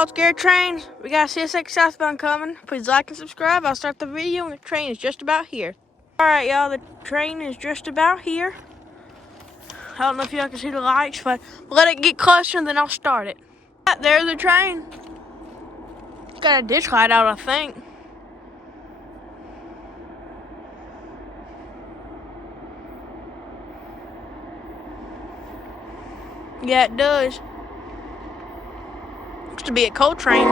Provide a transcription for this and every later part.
y'all, it's Gary Train. We got CSX southbound coming. Please like and subscribe. I'll start the video and the train is just about here. Alright y'all, the train is just about here. I don't know if y'all can see the lights, but let it get closer and then I'll start it. There's the train. It's got a ditch light out, I think. Yeah, it does. Looks to be a coal train.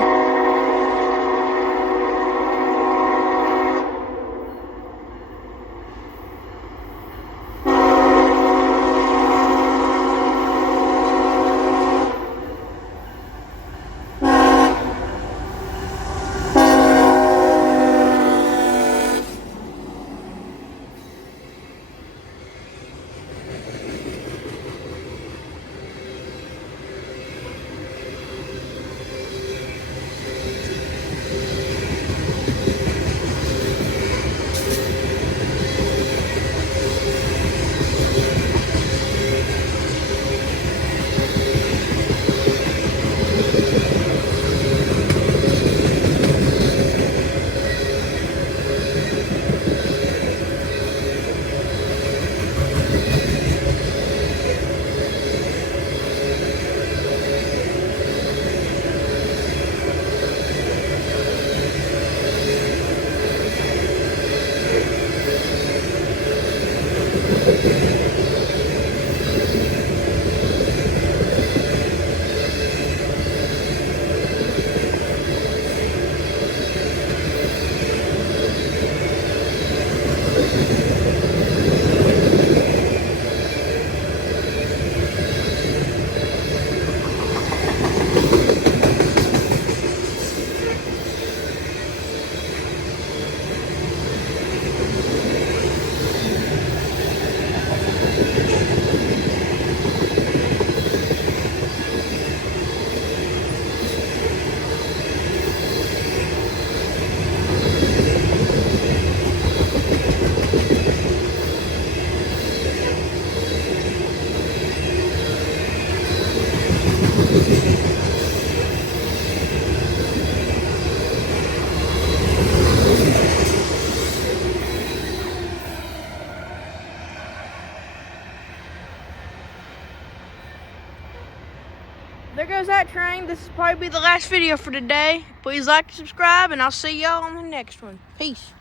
There goes that train. This will probably be the last video for today. Please like and subscribe, and I'll see y'all on the next one. Peace.